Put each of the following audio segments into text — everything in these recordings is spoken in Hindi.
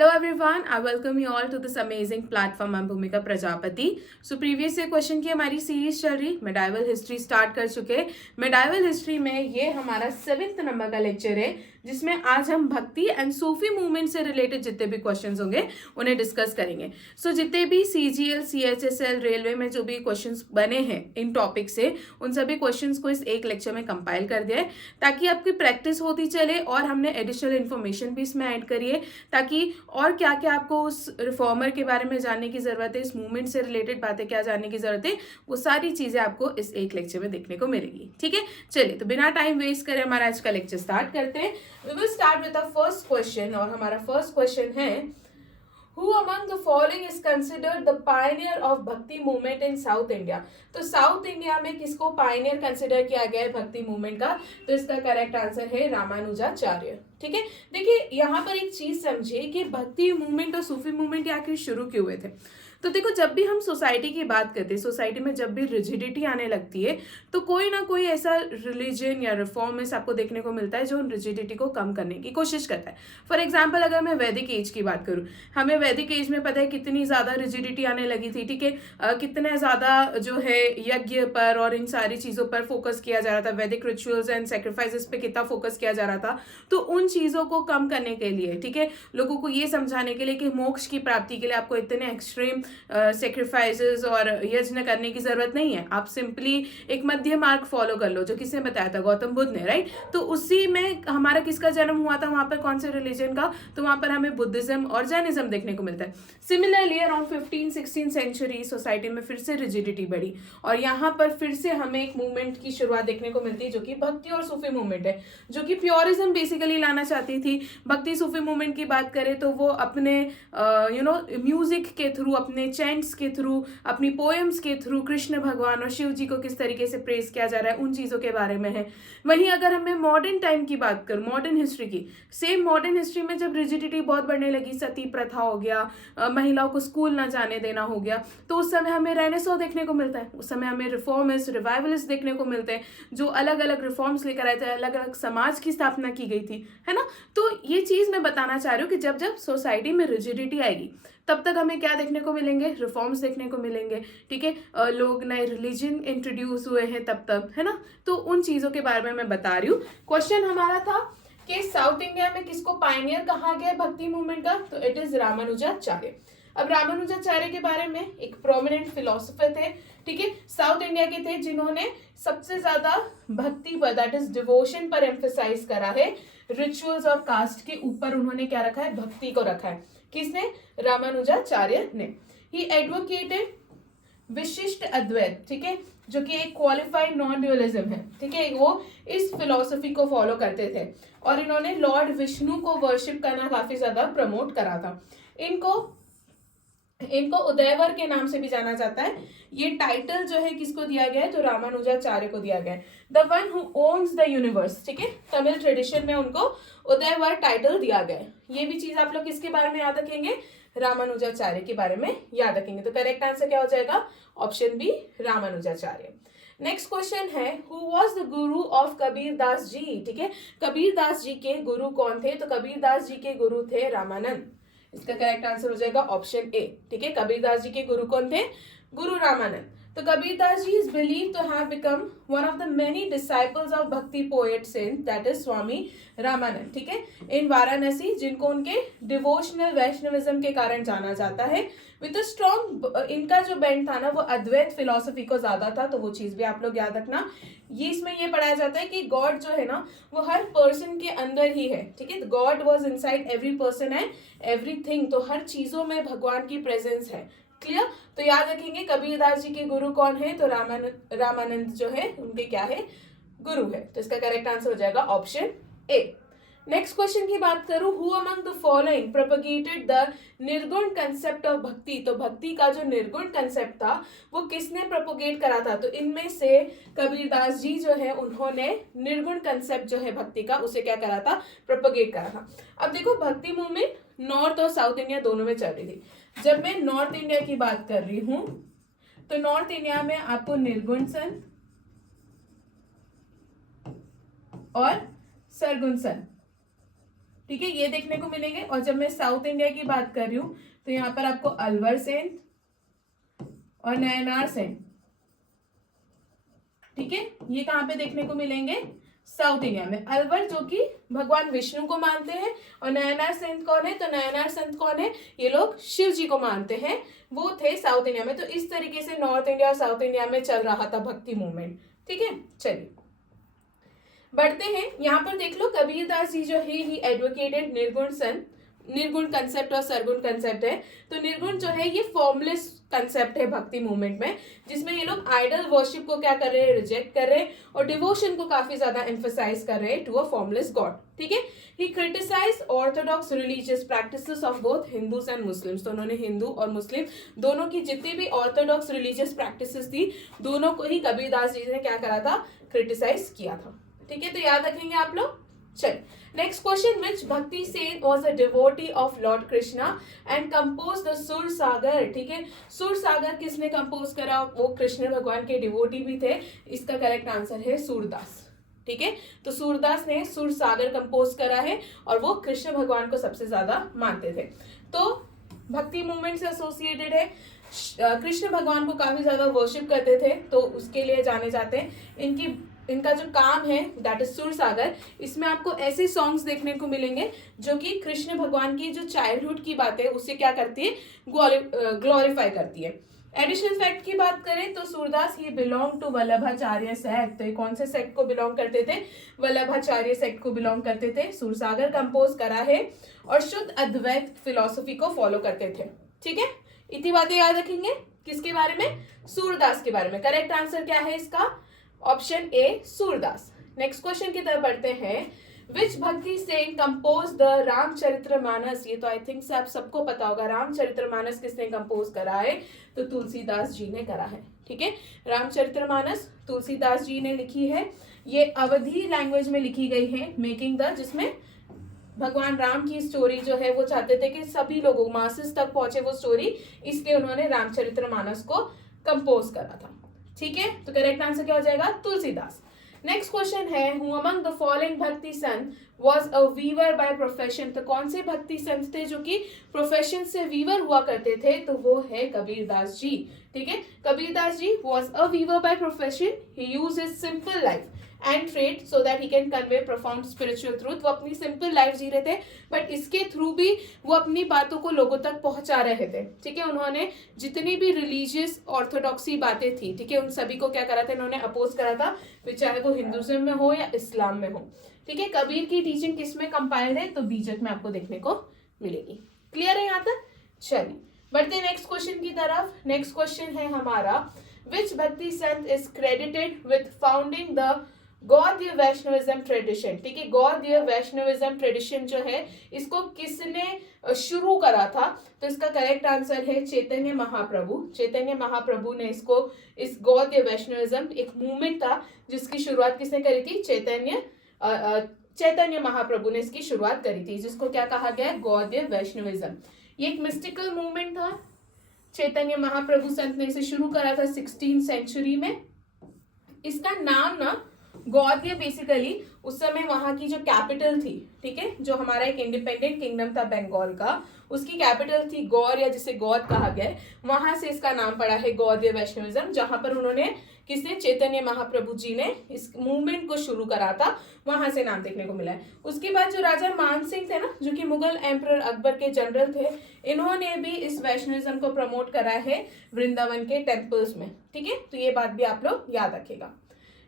Hello everyone, I welcome you all to this amazing platform. I'm भूमिका Prajapati. So previous year question की हमारी सीरीज चल रही, मेडाइवल हिस्ट्री स्टार्ट कर चुके. मेडाइवल हिस्ट्री में ये हमारा 7th नंबर का लेक्चर है, जिसमें आज हम भक्ति एंड सूफी मूवमेंट से रिलेटेड जितने भी क्वेश्चंस होंगे उन्हें डिस्कस करेंगे. सो जितने भी CGL, CHSL, रेलवे में जो भी क्वेश्चंस बने हैं इन टॉपिक से, उन सभी क्वेश्चंस को इस एक लेक्चर में कंपाइल कर दिया है ताकि आपकी प्रैक्टिस होती चले, और हमने एडिशनल इन्फॉर्मेशन भी इसमें ऐड करी है ताकि और क्या क्या आपको उस रिफॉर्मर के बारे में जानने की जरूरत है, इस मूवमेंट से रिलेटेड बातें क्या जानने की जरूरत है, वो सारी चीजें आपको इस एक लेक्चर में देखने को मिलेगी. ठीक है, चलिए तो बिना टाइम वेस्ट करे हमारा आज का लेक्चर स्टार्ट करते हैं. We will start with the first question, और हमारा फर्स्ट क्वेश्चन है, Who among the following is considered the pioneer of भक्ति मूवमेंट in South India? तो साउथ इंडिया में किसको पायनियर कंसिडर किया गया है भक्ति मूवमेंट का? तो इसका करेक्ट आंसर है रामानुजाचार्य. ठीक है, देखिए यहाँ पर एक चीज समझिए कि भक्ति मूवमेंट और सूफी मूवमेंट आखिर शुरू क्यों हुए थे. तो देखो, जब भी हम सोसाइटी की बात करते हैं, सोसाइटी में जब भी रिजिडिटी आने लगती है, तो कोई ना कोई ऐसा रिलीजन या रिफॉर्मिस्ट आपको देखने को मिलता है जो उन रिजिडिटी को कम करने की कोशिश करता है. फॉर एग्जाम्पल, अगर मैं वैदिक एज की बात करूँ, हमें वैदिक एज में पता है कितनी ज्यादा रिजिडिटी आने लगी थी. ठीक है, कितना ज्यादा जो है यज्ञ पर और इन सारी चीजों पर फोकस किया जा रहा था, वैदिक रिचुअल्स एंड सेक्रीफाइसेस पे कितना फोकस किया जा रहा था. तो उन चीजों को कम करने के लिए, ठीक है, लोगों को ये समझाने के लिए कि मोक्ष की प्राप्ति के लिए आपको इतने एक्सट्रीम सेक्रीफाइसेस और यज्ञ करने की जरूरत नहीं है. आप सिंपली एक मध्य मार्ग फॉलो कर लो, जो किसने बताया था? गौतम बुद्ध ने, राइट. तो उसी में हमारा किसका जन्म हुआ था वहां पर, कौन से रिलीजन का? तो वहां पर हमें बुद्धिज्म और जैनिज्म देखने को मिलता है. सिमिलरली अराउंड 15-16 सेंचुरी सोसाइटी में फिर से रिजिडिटी बढ़ी, और यहाँ पर फिर से हमें एक मूवमेंट की शुरुआत देखने को मिलती है जो कि भक्ति और सूफी मूवमेंट है, जो कि प्योरिज्म बेसिकली लाना चाहती थी. भक्ति सूफी मूवमेंट की बात करें तो वो अपने म्यूजिक के थ्रू, अपने चैंट्स के थ्रू, अपनी पोएम्स के थ्रू कृष्ण भगवान और शिव जी को किस तरीके से प्रेज किया जा रहा है, उन चीजों के बारे में है. वहीं अगर हमें मॉडर्न टाइम की बात करूं, मॉडर्न हिस्ट्री की, सेम मॉडर्न हिस्ट्री में जब रिजिडिटी बहुत बढ़ने लगी, सती प्रथा हो गया, महिलाओं को स्कूल ना जाने देना हो गया, तो उस समय हमें रेनेसॉ देखने को मिलता है. उस समय हमें रिफॉर्मिस्ट, रिवाइवलिस्ट देखने को मिलते हैं जो अलग अलग रिफॉर्म्स लेकर आए थे, अलग अलग समाज की स्थापना की गई थी, है ना. तो ये चीज मैं बताना चाह रही हूँ कि जब जब सोसाइटी में रिजिडिटी आएगी तब तक हमें क्या देखने को मिलेंगे? रिफॉर्म्स देखने को मिलेंगे. ठीक है, लोग नए रिलीजन इंट्रोड्यूस हुए हैं तब तक, है ना. तो उन चीजों के बारे में मैं बता रही हूँ. क्वेश्चन हमारा था कि साउथ इंडिया में किसको पायनियर कहा गया भक्ति मूवमेंट का? तो इट इज रामानुजाचार्य. अब रामानुजाचार्य के बारे में एक प्रोमिनेंट फिलोसोफर थे, ठीक है, साउथ इंडिया के थे, जिन्होंने सबसे ज्यादा भक्ति पर, दैट इज डिवोशन पर एम्फेसाइज करा है. रिचुअल्स और कास्ट के ऊपर उन्होंने क्या रखा है? भक्ति को रखा है. किसने? रामानुजाचार्य ने. ही एडवोकेटेड विशिष्ट अद्वैत, ठीक है, जो कि एक क्वालिफाइड नॉन ड्यूअलिज्म है. ठीक है, वो इस फिलोसफी को फॉलो करते थे, और इन्होंने लॉर्ड विष्णु को वर्शिप करना काफी ज्यादा प्रमोट करा था. इनको उदयवर के नाम से भी जाना जाता है. ये टाइटल जो है किसको दिया गया है? तो रामानुजाचार्य को दिया गया है. The one who owns the universe, ठीक है, तमिल ट्रेडिशन में उनको उदयवर टाइटल दिया गया है. ये भी चीज आप लोग किसके बारे में याद रखेंगे? रामानुजाचार्य के बारे में याद रखेंगे. तो करेक्ट आंसर क्या हो जाएगा? Option B, Ramanujacharya. Next question है, who was the guru of Kabir Das ji? ठीक है, कबीर दास जी के गुरु कौन थे? तो कबीर दास जी के गुरु थे रामानंद. इसका करेक्ट आंसर हो जाएगा ऑप्शन ए. ठीक है, कबीरदास जी के गुरु कौन थे? गुरु रामानंद. तो Kabirdas ji is believe to have become one of the many disciples of Bhakti poet saint, that is Swami Ramanand. ठीक है, इन वाराणसी, जिनको उनके डिवोशनल वैष्णविज्म के कारण जाना जाता है. विद अ स्ट्रॉन्ग, इनका जो बैंड था ना वो अद्वैत फिलोसफी को ज्यादा था, तो वो चीज भी आप लोग याद रखना. ये इसमें ये पढ़ाया जाता है कि गॉड जो है ना वो हर पर्सन के अंदर ही है. ठीक है, God was inside every person and everything. तो हर चीजों में भगवान की प्रेजेंस है. क्लियर? तो याद रखेंगे कबीरदास जी के गुरु कौन है? तो रामानंद जो है उनके क्या है? गुरु है. तो इसका करेक्ट आंसर हो जाएगा ऑप्शन ए. नेक्स्ट क्वेश्चन की बात करूं, who among the following propagated the निर्गुण कंसेप्ट ऑफ भक्ति? तो भक्ति का जो निर्गुण कंसेप्ट था वो किसने प्रोपोगेट करा था? तो इनमें से कबीरदास जी जो है उन्होंने निर्गुण कंसेप्ट जो है भक्ति का, उसे क्या करा था? प्रोपोगेट करा था. अब देखो, भक्ति मूवमेंट नॉर्थ और साउथ इंडिया दोनों में चल रही थी. जब मैं नॉर्थ इंडिया की बात कर रही हूं तो नॉर्थ इंडिया में आपको निर्गुण संत और सरगुण संत, ठीक है, ये देखने को मिलेंगे। और जब मैं साउथ इंडिया की बात कर रही हूँ तो यहाँ पर आपको अलवर सेन और नयनार सेन, ठीक है, ये कहाँ पे देखने को मिलेंगे? साउथ इंडिया में। अलवर जो कि भगवान विष्णु को मानते हैं, और नयनार संत कौन है? तो नयनार संत कौन है? ये लोग शिव जी को मानते हैं, वो थे साउथ इंडिया में। तो इस तरीके से नॉर्थ इंडिया और साउथ इंडिया में चल रहा था भक्ति मूवमेंट। ठीक है, चलिए बढ़ते हैं। यहाँ पर देख लो, कबीरदास जी जो है ही एडवोकेटेड निर्गुण कंसेप्ट और सरगुण कंसेप्ट है। तो निर्गुण जो है ये फॉर्मलेस कंसेप्ट है भक्ति मूवमेंट में, जिसमें ये लोग आइडल वर्शिप को क्या कर रहे हैं? रिजेक्ट कर रहे हैं, और डिवोशन को काफी ज्यादा एम्फसाइज कर रहे हैं टू अ फॉर्मलेस गॉड। ठीक है, he criticise orthodox religious practices of both Hindus and Muslims. तो उन्होंने हिंदू और मुस्लिम दोनों की जितनी भी ऑर्थोडॉक्स रिलीजियस प्रैक्टिसेस थी, दोनों को ही कबीरदास जी ने क्या करा था? क्रिटिसाइज किया था। ठीक है, तो याद रखेंगे आप लोग। चलिए, next question, which bhakti saint was a devotee of lord Krishna and compose the Sur Sagar. ठीक है, सुर सागर किसने कंपोज करा? वो कृष्ण भगवान के डिवोटी भी थे। इसका करेक्ट आंसर है सूरदास। ठीक है, तो सूरदास ने सुर सागर कंपोज करा है, और वो कृष्ण भगवान को सबसे ज्यादा मानते थे। तो भक्ति मूवमेंट से एसोसिएटेड है, कृष्ण भगवान को काफी ज्यादा वर्शिप करते थे, तो उसके लिए जाने जाते हैं। इनका जो काम है दैट इज सुर सागर, इसमें आपको ऐसे सॉन्ग्स देखने को मिलेंगे जो कि कृष्ण भगवान की जो चाइल्डहुड की बात है उससे क्या करती है? ग्लोरीफाई करती है। एडिशनल फैक्ट की बात करें तो सूरदास ही बिलोंग टू वल्लभाचार्य सेक्ट। तो ये कौन से सेक्ट को बिलोंग करते थे? वल्लभाचार्य सेक्ट को बिलोंग करते थे। सुरसागर कंपोज करा है, और शुद्ध अद्वैत फिलॉसफी को फॉलो करते थे। ठीक है, इतनी बातें याद रखेंगे। किसके बारे में? सूरदास के बारे में। करेक्ट आंसर क्या है इसका? Option A, Surdas. Next question की तरफ बढ़ते हैं। विच bhakti Saint compose the Ramcharitmanas. ये तो आई थिंक से आप सबको पता होगा, रामचरितमानस किसने कंपोज करा है? तो तुलसीदास जी ने करा है। ठीक है, रामचरितमानस तुलसीदास जी ने लिखी है। ये अवधी लैंग्वेज में लिखी गई है, मेकिंग द, जिसमें भगवान राम की स्टोरी जो है वो चाहते थे कि सभी लोगों मासेस तक पहुंचे वो स्टोरी, इसलिए उन्होंने रामचरितमानस को कंपोज करा था। ठीक है, तो करेक्ट आंसर क्या हो जाएगा? तुलसीदास। नेक्स्ट क्वेश्चन है, who among the following bhakti sant was a weaver by profession. तो कौन से भक्ति संत थे जो कि प्रोफेशन से वीवर हुआ करते थे? तो वो है कबीरदास जी। ठीक है, Kabirdas ji was a weaver by profession. He used his simple life and trade so that he can convey profound spiritual truth. वो अपनी सिंपल लाइफ जी रहे थे, बट इसके थ्रू भी वो अपनी बातों को लोगों तक पहुंचा रहे थे। ठीक है, उन्होंने जितनी भी रिलीजियस ऑर्थोडॉक्सी बातें थी, ठीक है, उन सभी को क्या करा था? इन्होंने अपोज करा था, चाहे वो हिंदुज्म में हो या इस्लाम में हो। ठीक है, कबीर की टीचिंग किसमें कंपाइल्ड है? तो बीजक में आपको देखने को मिलेगी। क्लियर है यहाँ तक? चलिए बढ़ते हैं नेक्स्ट क्वेश्चन की तरफ। नेक्स्ट क्वेश्चन है हमारा, विच भक्ति संत is credited with founding the Gaudiya Vaishnavism tradition. ठीक है, गौड़ीय वैष्णविज्म ट्रेडिशन जो है इसको किसने शुरू करा था? तो इसका करेक्ट आंसर है चैतन्य महाप्रभु। चैतन्य महाप्रभु ने इसको, इस गौड़ीय वैष्णविज्म एक मूवमेंट था जिसकी शुरुआत किसने करी थी? चैतन्य महाप्रभु ने इसकी शुरुआत करी थी, जिसको क्या कहा गया है? गौड़ीय वैष्णविज्म। ये एक मिस्टिकल मूवमेंट था, चैतन्य महाप्रभु संत ने इसे शुरू करा था 16th सेंचुरी में। इसका नाम ना गौड़ीय बेसिकली उस समय वहां की जो कैपिटल थी, ठीक है, जो हमारा एक इंडिपेंडेंट किंगडम था बंगाल का, उसकी कैपिटल थी गौर, या जिसे गौड़ कहा गया है, वहां से इसका नाम पड़ा है गौड़ीय वैष्णविज्म। जहां पर उन्होंने, किसने? चैतन्य महाप्रभु जी ने इस मूवमेंट को शुरू करा था, वहां से नाम देखने को मिला है। उसके बाद जो राजा मान सिंह थे ना, जो कि मुगल एम्परर अकबर के जनरल थे, इन्होंने भी इस वैष्णविज्म को प्रमोट करा है वृंदावन के टेम्पल्स में। ठीक है, तो ये बात भी आप लोग याद रखेगा।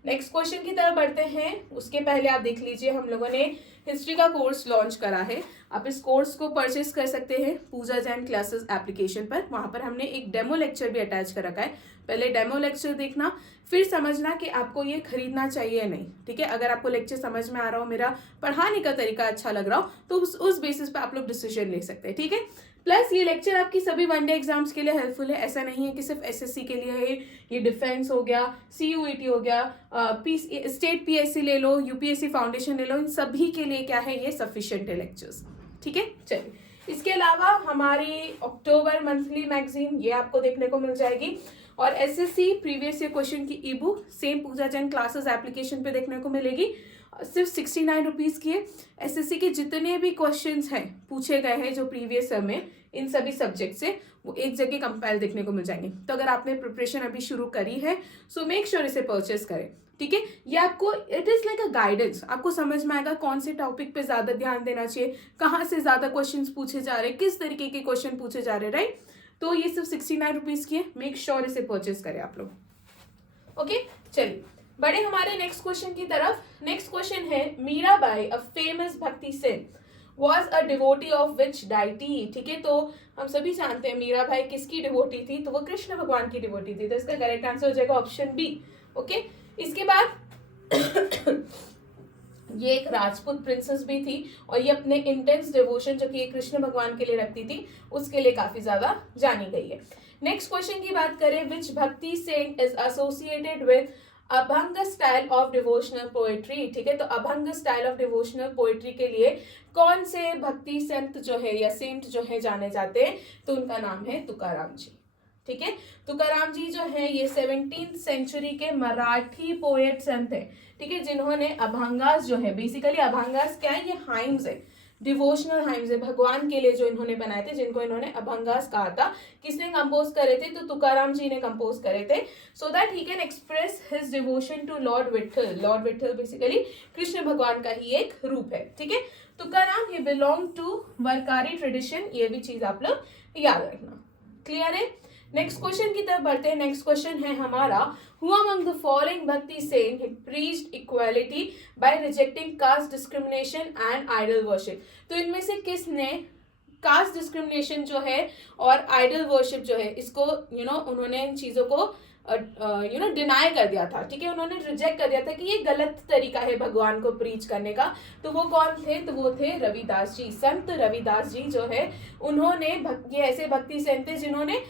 नेक्स्ट क्वेश्चन की तरफ बढ़ते हैं। उसके पहले आप देख लीजिए, हम लोगों ने हिस्ट्री का कोर्स लॉन्च करा है। आप इस कोर्स को परचेस कर सकते हैं पूजा जैन क्लासेस एप्लीकेशन पर। वहां पर हमने एक डेमो लेक्चर भी अटैच कर रखा है। पहले डेमो लेक्चर देखना, फिर समझना कि आपको ये खरीदना चाहिए या नहीं। ठीक है, अगर आपको लेक्चर समझ में आ रहा हो, मेरा पढ़ाने का तरीका अच्छा लग रहा हो, तो उस बेसिस पे आप लोग डिसीजन ले सकते हैं। ठीक है, प्लस ये लेक्चर आपकी सभी वनडे एग्जाम्स के लिए हेल्पफुल है। ऐसा नहीं है कि सिर्फ एसएससी के लिए है, ये डिफेंस हो गया, सीयूईटी हो गया, स्टेट पीएससी ले लो, यूपीएससी फाउंडेशन ले लो, इन सभी के लिए क्या है, ये सफिशिएंट है लेक्चर्स। ठीक है, चलिए इसके अलावा हमारी अक्टूबर मंथली मैगजीन, ये आपको देखने को मिल जाएगी, और एसएससी प्रीवियस ईयर क्वेश्चन की ई बुक सेम पूजा जैन क्लासेस एप्लीकेशन पे देखने को मिलेगी। सिर्फ 69 रुपीज़ की है। एसएससी के जितने भी क्वेश्चंस हैं पूछे गए हैं जो प्रीवियस ईयर में, इन सभी सब्जेक्ट से वो एक जगह कंपाइल देखने को मिल जाएंगे। तो अगर आपने प्रिपरेशन अभी शुरू करी है सो मेक श्योर इसे परचेस करें, ठीक है। ये आपको it is like a guidance, आपको समझ में आएगा कौन से टॉपिक पे ज़्यादा ध्यान देना चाहिए, कहाँ से ज़्यादा क्वेश्चंस पूछे जा रहे हैं, किस तरीके के क्वेश्चन पूछे जा रहे हैं, राइट। तो ये सिर्फ 69 रुपीज़ की है, मेक श्योर इसे परचेस करें आप लोग। ओके, चलिए बड़े हमारे नेक्स्ट क्वेश्चन की तरफ। नेक्स्ट क्वेश्चन है Mirabai a famous bhakti saint was a devotee of which deity, ठीक है। तो हम सभी जानते हैं मीराबाई किसकी डिवोटी थी, तो वो कृष्ण भगवान की डिवोटी थी। तो इसका करेक्ट आंसर हो जाएगा ऑप्शन बी। ओके, इसके बाद ये एक राजपूत प्रिंसेस भी थी और ये अपने इंटेंस डिवोशन जो कि ये कृष्ण भगवान के लिए रखती थी उसके लिए काफी ज्यादा जानी गई है। नेक्स्ट क्वेश्चन की बात करें, which bhakti saint is associated with abhang style of devotional poetry, ठीक है। तो abhang style of devotional poetry के लिए कौन से भक्ति संत जो है या सेंट जो है जाने जाते हैं, तो उनका नाम है तुकाराम जी, ठीक है। तुकाराम जी जो है ये 17th सेंचुरी के मराठी पोएट संत है, ठीक है, जिन्होंने अभंगास जो है, बेसिकली अभंगास क्या है, ये हाइम्स है, डिवोशनल हाइम्स है, भगवान के लिए जो इन्होंने बनाए थे, जिनको इन्होंने अभंगास कहा था। किसने कंपोज करे थे, तो तुकाराम जी ने कंपोज करे थे, so that he can express his devotion to lord Vitthal. Lord Vitthal basically Krishna भगवान का ही एक रूप है, ठीक है। Tukaram he belong to Varkari tradition, ये भी चीज आप लोग याद रखना, क्लियर है। नेक्स्ट क्वेश्चन की तरफ बढ़ते हैं। नेक्स्ट क्वेश्चन है हमारा, who among the following bhakti saint he preached equality by rejecting caste discrimination and idol worship. तो इनमें से किसने कास्ट डिस्क्रिमिनेशन जो है और आइडल वर्शिप जो है इसको उन्होंने इन चीजों को डिनाई कर दिया था, ठीक है, उन्होंने रिजेक्ट कर दिया था कि ये गलत तरीका है भगवान को प्रीच करने का। तो वो कौन थे, तो वो थे रविदास जी। संत रविदास जी जो है उन्होंने ये ऐसे भक्ति संत थे जिन्होंने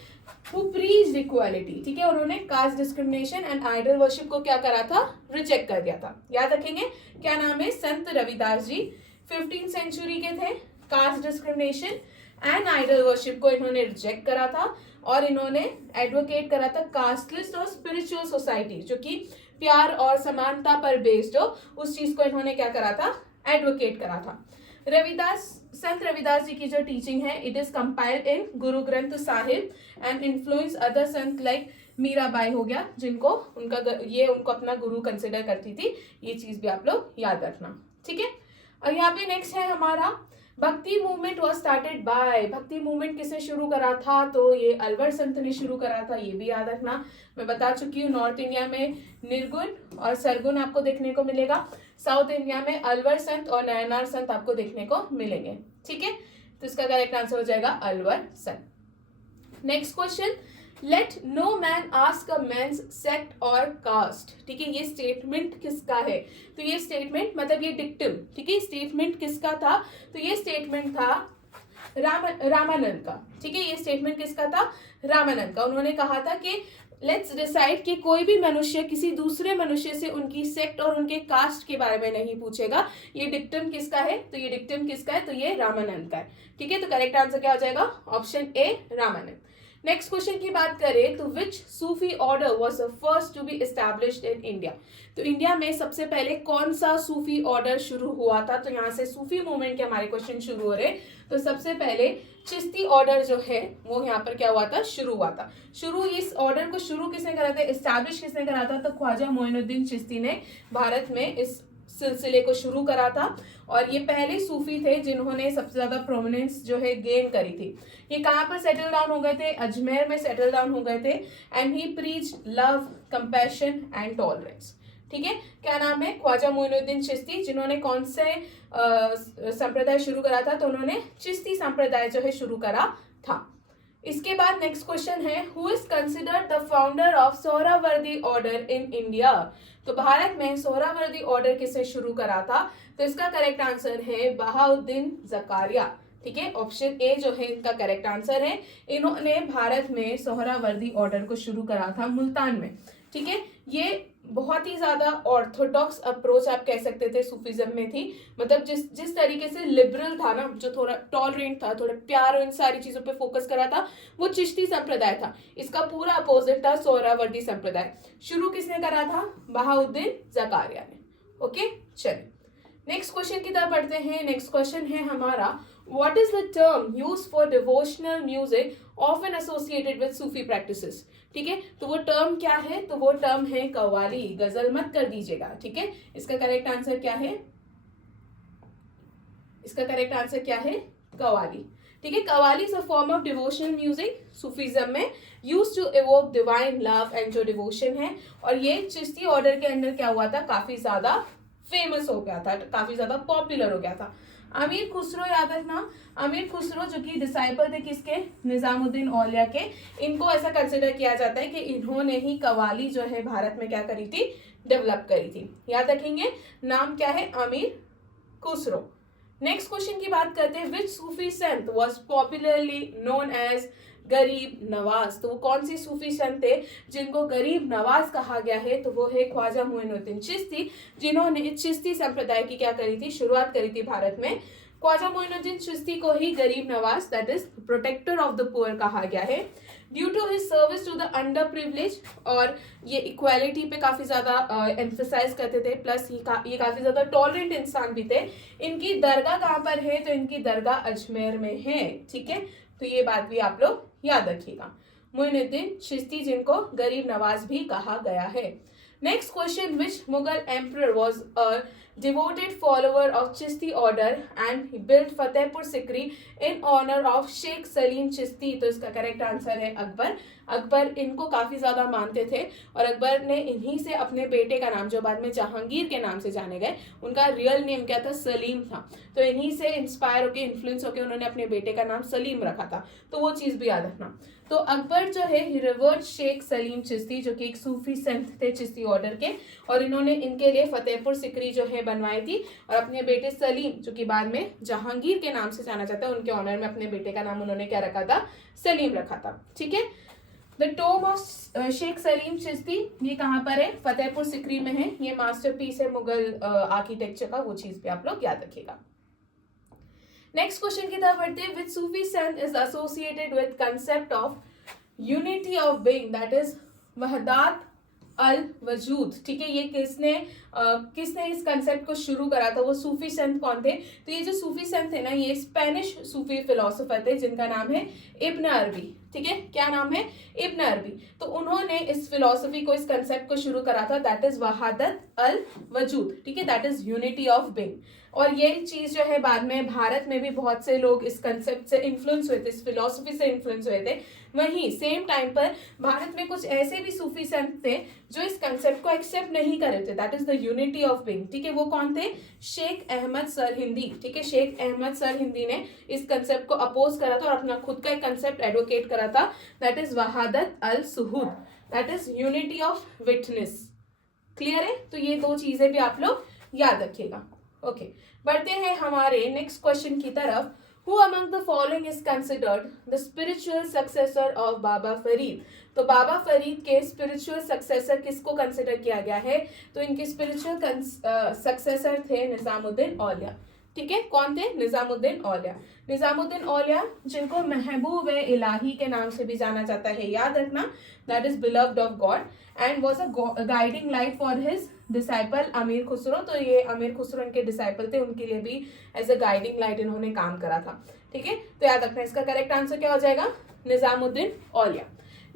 who preached equality, ठीक है, उन्होंने cast discrimination and idol worship को क्या करा था, रिजेक्ट कर दिया था। याद रखेंगे क्या नाम है, संत रविदास जी, 15th सेंचुरी के थे। Cast discrimination and idol worship को इन्होंने रिजेक्ट करा था और इन्होंने एडवोकेट करा था कास्टलेस और स्पिरिचुअल सोसाइटी, जो कि प्यार और समानता पर बेस्ड हो, उस चीज को इन्होंने क्या करा था, एडवोकेट करा था। संत रविदास जी की जो टीचिंग है, it is compiled in Guru Granth Sahib and influence other Sant like Mirabai हो गया, जिनको उनको अपना गुरु कंसिडर करती थी। ये चीज भी आप लोग याद रखना, ठीक है। और यहाँ पे नेक्स्ट है हमारा, भक्ति मूवमेंट वॉज स्टार्टेड बाय, भक्ति मूवमेंट किसने शुरू करा था, तो ये अलवर संत ने शुरू करा था, ये भी याद रखना। मैं बता चुकी हूँ, नॉर्थ इंडिया में निर्गुण और सरगुण आपको देखने को मिलेगा, साउथ इंडिया में अलवर संत और नयनार संत आपको देखने को मिलेंगे, ठीक है। तो इसका करेक्ट आंसर हो जाएगा अलवर संत। Next question, let no man ask a man's sect और कास्ट, ठीक है, ये स्टेटमेंट किसका है, तो ये स्टेटमेंट मतलब ये डिक्टिव, ठीक है, स्टेटमेंट किसका था, तो ये स्टेटमेंट था रामानंद का, ठीक है, ये स्टेटमेंट किसका था, रामानंद का। उन्होंने कहा था कि लेट्स डिसाइड कि कोई भी मनुष्य किसी दूसरे मनुष्य से उनकी सेक्ट और उनके कास्ट के बारे में नहीं पूछेगा। ये डिक्टम किसका है, तो ये डिक्टम किसका है, तो ये रामानंद का है, ठीक है। तो करेक्ट आंसर क्या हो जाएगा, option A Ramanand. Next question की बात करें तो which Sufi order was the first to be established in India, तो इंडिया में सबसे पहले कौन सा सूफी ऑर्डर शुरू हुआ था, तो यहाँ से सूफी मूवमेंट के हमारे क्वेश्चन शुरू हो रहे हैं। तो सबसे पहले चिश्ती ऑर्डर जो है वो यहाँ पर क्या हुआ था, शुरू हुआ था। इस ऑर्डर को शुरू किसने करा था, एस्टैब्लिश किसने करा था, तो ख्वाजा मोइनुद्दीन चिश्ती ने भारत में इस सिलसिले को शुरू करा था और ये पहले सूफी थे जिन्होंने सबसे ज्यादा प्रोमिनेंस जो है गेन करी थी। ये कहाँ पर सेटल डाउन हो गए थे, अजमेर में सेटल डाउन हो गए थे। And he preached love, compassion and tolerance, ठीक है। क्या नाम है, ख्वाजा मोइनुद्दीन चिश्ती, जिन्होंने कौन से संप्रदाय शुरू करा था, तो उन्होंने चिश्ती संप्रदाय जो है शुरू करा था। इसके बाद नेक्स्ट क्वेश्चन है, who is considered the founder of Suhrawardy order in India, तो भारत में सोहरावर्दी ऑर्डर किसे शुरू करा था, तो इसका करेक्ट आंसर है बहाउद्दीन जकारिया, ठीक है, ऑप्शन ए जो है इनका करेक्ट आंसर है। इन्होंने भारत में सोहरावर्दी ऑर्डर को शुरू करा था मुल्तान में, ठीक है। ये बहुत ही ज्यादा ऑर्थोडॉक्स अप्रोच आप कह सकते थे सूफीज्म में थी, मतलब जिस तरीके से लिबरल था ना, जो थोड़ा टॉलरेंट था, थोड़ा प्यार और इन सारी चीजों पे फोकस करा था, वो चिश्ती संप्रदाय था। इसका पूरा अपोजिट था सोहरावर्दी संप्रदाय। शुरू किसने करा था, बहाउद्दीन जकारिया ने। ओके, चलिए नेक्स्ट क्वेश्चन की तरफ बढ़ते हैं। नेक्स्ट क्वेश्चन है हमारा, what is the term used for devotional music often associated with Sufi practices. ठीक है, तो वो टर्म क्या है, तो वो टर्म है कव्वाली। गजल मत कर दीजिएगा, ठीक है। इसका करेक्ट आंसर क्या है, इसका करेक्ट आंसर क्या है, कव्वाली। ठीक है, qawwali is a form of devotional music Sufism में use to evoke divine love and जो डिवोशन है। और ये चिश्ती ऑर्डर के अंदर क्या हुआ था, काफी ज्यादा फेमस हो गया था, काफी ज्यादा पॉपुलर हो गया था। अमीर खुसरो याद रखना, अमीर खुसरो जो कि डिसाइपल थे किसके, निजामुद्दीन औलिया के। इनको ऐसा कंसिडर किया जाता है कि इन्होंने ही कव्वाली जो है भारत में क्या करी थी, डेवलप करी थी। याद रखेंगे, नाम क्या है, अमीर खुसरो। नेक्स्ट क्वेश्चन की बात करते हैं, which Sufi Sant was popularly known as गरीब नवाज। तो वो कौन सी सूफी संत थे जिनको गरीब नवाज कहा गया है, तो वो है ख्वाजा मोइनुद्दीन चिश्ती, जिन्होंने चिश्ती संप्रदाय की क्या करी थी, शुरुआत करी थी भारत में। ख्वाजा मोइनुद्दीन चिश्ती को ही Garib Nawaz that is protector of the poor कहा गया है। Due to his service to the under privilege, और ये इक्वालिटी पे काफी ज्यादा एम्फेसाइज करते थे, प्लस ये काफी ज्यादा टॉलरेंट इंसान भी थे। इनकी दरगाह कहाँ पर है, तो इनकी दरगाह अजमेर में है। ठीक है, तो ये बात भी आप लोग याद रखिएगा, मोइनुद्दीन चिश्ती जिनको गरीब नवाज भी कहा गया है। Next question, which Mughal emperor was a devoted follower of Chishti order and he built Fatehpur Sikri in honor of Sheikh Salim Chishti. तो इसका करेक्ट आंसर है अकबर। अकबर इनको काफी ज्यादा मानते थे और अकबर ने इन्हीं से अपने बेटे का नाम, जो बाद में जहांगीर के नाम से जाने गए, उनका रियल नेम क्या था, सलीम था। तो इन्हीं से इंस्पायर होकर, इन्फ्लुएंस होकर उन्होंने अपने बेटे का नाम सलीम रखा था। तो वो चीज भी याद रखना। तो अकबर जो है ही रिवर्ट शेख सलीम चिश्ती, जो कि एक सूफी संत थे चिश्ती ऑर्डर के, और इन्होंने इनके लिए फतेहपुर सिकरी जो है बनवाई थी, और अपने बेटे सलीम, जो कि बाद में जहांगीर के नाम से जाना जाता है, उनके ऑनर में अपने बेटे का नाम उन्होंने क्या रखा था, सलीम रखा था। ठीक है, the tomb of Sheikh Salim Chishti ये कहाँ पर है, फतेहपुर सिकरी में है। ये मास्टरपीस है मुगल आर्किटेक्चर का, वो चीज भी आप लोग याद रखिएगा। नेक्स्ट क्वेश्चन की तरफ बढ़ते हैं, which Sufi sant is associated with concept of unity of being that is Wahdat al Wujud. ठीक है, ये किसने इस कंसेप्ट को शुरू करा था, वो सूफी संत कौन थे, तो ये जो सूफी संत थे ना, ये स्पेनिश सूफी फिलोसोफर थे जिनका नाम है इब्न अरबी। ठीक है, क्या नाम है, इब्न अरबी। तो उन्होंने इस फिलोसफी को, इस कंसेप्ट को शुरू करा था, दैट इज वहादत अल वजूद। ठीक है, that is unity of being. और ये चीज जो है बाद में भारत में भी बहुत से लोग इस कंसेप्ट से इन्फ्लुएंस हुए थे, इस फिलोसफी से इन्फ्लुएंस हुए थे। वहीं सेम टाइम पर भारत में कुछ ऐसे भी सूफी संत थे जो इस कंसेप्ट को एक्सेप्ट नहीं कर रहे थे, that is the unity of being. ठीक है, वो कौन थे, शेख अहमद सरहिंदी। ठीक है, शेख अहमद सरहिंदी ने इस कंसेप्ट को अपोज करा था और अपना खुद का एक कंसेप्ट एडवोकेट करा था, that is Wahdat al Shuhud, that is unity of witness. Clear है, तो ये दो चीजें भी आप लोग याद रखिएगा। ओके, बढ़ते हैं हमारे नेक्स्ट क्वेश्चन की तरफ। Who among the following is considered the spiritual successor of बाबा फरीद। तो बाबा फरीद के स्पिरिचुअल सक्सेसर किसको कंसिडर किया गया है, तो इनके स्पिरिचुअल सक्सेसर थे निजामुद्दीन औलिया। ठीक है, कौन थे, निजामुद्दीन औलिया। निजामुद्दीन औलिया जिनको महबूब इलाही के नाम से भी जाना जाता है, याद रखना, that is beloved of God and was a guiding light for his disciple अमीर खुसरो। तो ये अमीर खुसरो इनके डिसाइपल थे, उनके लिए भी एज अ गाइडिंग लाइट इन्होंने काम करा था। ठीक है, तो याद रखना, इसका करेक्ट आंसर क्या हो जाएगा, Nizamuddin Auliya.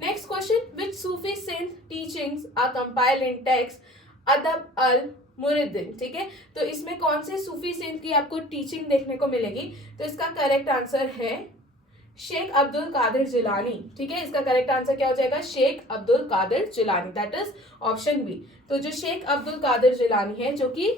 Next question, which Sufi saint teachings are compiled in text Adab al मुरिद्दीन। ठीक है, तो इसमें कौन से सूफी सेंट की आपको टीचिंग देखने को मिलेगी, तो इसका करेक्ट आंसर है शेख अब्दुल कादिर जिलानी। ठीक है, इसका करेक्ट आंसर क्या हो जाएगा, Sheikh Abdul Qadir Jilani, that is option B. तो जो शेख अब्दुल कादिर जिलानी है, जो कि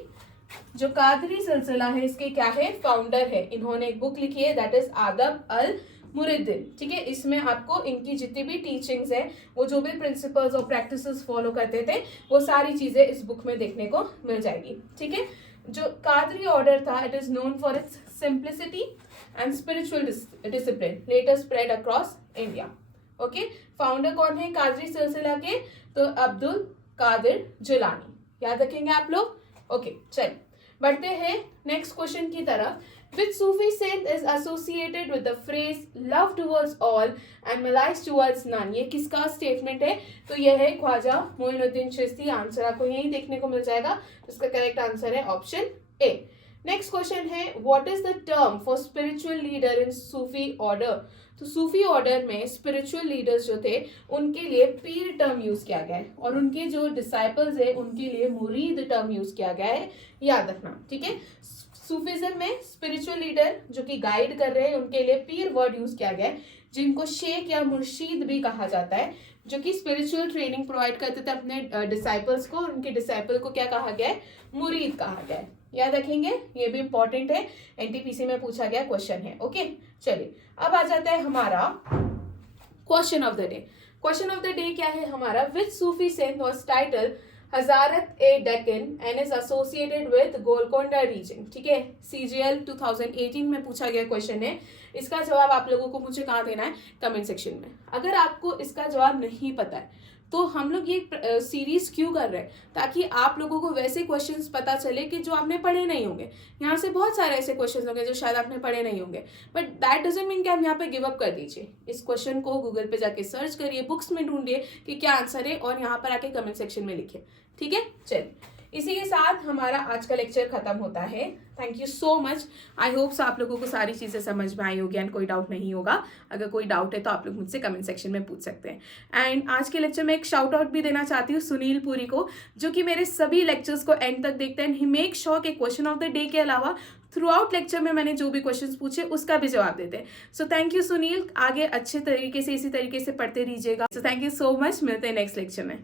जो कादरी सिलसिला है, इसके क्या है, फाउंडर है। इन्होंने एक बुक लिखी है, दैट इज आदब अल मुरिद्दीन। ठीक है, इसमें आपको इनकी जितनी भी टीचिंग्स है, वो जो भी प्रिंसिपल्स और प्रैक्टिसेस फॉलो करते थे, वो सारी चीजें इस बुक में देखने को मिल जाएगी। ठीक है, जो कादरी ऑर्डर था, it is known for its simplicity and spiritual discipline, later spread across India. Okay, founder कौन है कादरी सिलसिला के, तो अब्दुल कादिर जिलानी, याद रखेंगे आप लोग। ओके, चलिए बढ़ते हैं नेक्स्ट क्वेश्चन की तरफ। Which Sufi saint is associated with the phrase love towards all and malice towards none? ये किसका स्टेटमेंट है? तो ये है ख्वाजा मोइनुद्दीन चिश्ती। आंसर आपको यही देखने को मिल जाएगा। तो इसका करेक्ट आंसर है ऑप्शन ए। नेक्स्ट क्वेश्चन है what is the term for spiritual leader in Sufi order? तो सूफी ऑर्डर में स्पिरिचुअल लीडर्स जो थे उनके लिए पीर टर्म यूज किया गया है और उनके जो डिसाइपल्स है उनके लिए मुरीद टर्म यूज किया गया है, याद रखना, ठीक है। सूफिज्म में स्पिरिचुअल लीडर जो कि गाइड कर रहे हैं उनके लिए पीर वर्ड यूज किया गया है, जिनको शेख या मुर्शीद भी कहा जाता है, जो कि स्पिरिचुअल ट्रेनिंग प्रोवाइड करते थे अपने डिसाइपल्स को, और उनके डिसाइपल को क्या कहा गया है? मुरीद कहा गया है। याद रखेंगे, ये भी इंपॉर्टेंट है, एनटीपीसी में पूछा गया क्वेश्चन है। ओके, चलिए अब आ जाता है हमारा question of the day. Question of the day क्या है हमारा? Which Sufi saint was title Hazrat e Deccan and is associated with Golconda region? ठीक है, सीजीएल 2018 में पूछा गया क्वेश्चन है। इसका जवाब आप लोगों को मुझे कहाँ देना है? कमेंट सेक्शन में। अगर आपको इसका जवाब नहीं पता है तो हम लोग ये सीरीज क्यों कर रहे हैं? ताकि आप लोगों को वैसे क्वेश्चंस पता चले कि जो आपने पढ़े नहीं होंगे। यहाँ से बहुत सारे ऐसे क्वेश्चंस होंगे जो शायद आपने पढ़े नहीं होंगे, बट दैट डजंट मीन कि आप यहाँ पे गिव अप कर दीजिए। इस क्वेश्चन को गूगल पे जाके सर्च करिए, बुक्स में ढूंढिए कि क्या आंसर है, और यहाँ पर आके कमेंट सेक्शन में लिखिए। ठीक है, चलिए इसी के साथ हमारा आज का लेक्चर खत्म होता है। Thank you so much. I hope आप लोगों को सारी चीज़ें समझ में आई होगी एंड कोई डाउट नहीं होगा। अगर कोई डाउट है तो आप लोग मुझसे कमेंट सेक्शन में पूछ सकते हैं। एंड आज के लेक्चर में एक शाउट आउट भी देना चाहती हूँ सुनील पुरी को, जो कि मेरे सभी लेक्चर्स को एंड तक देखते हैं। ही मेक श्योर कि क्वेश्चन ऑफ द डे के अलावा थ्रू आउट लेक्चर में मैंने जो भी क्वेश्चंस पूछे उसका भी जवाब देते हैं। सो थैंक यू सुनील, आगे अच्छे तरीके से इसी तरीके से पढ़ते रहिएगा। So thank you so much, मिलते हैं नेक्स्ट लेक्चर में।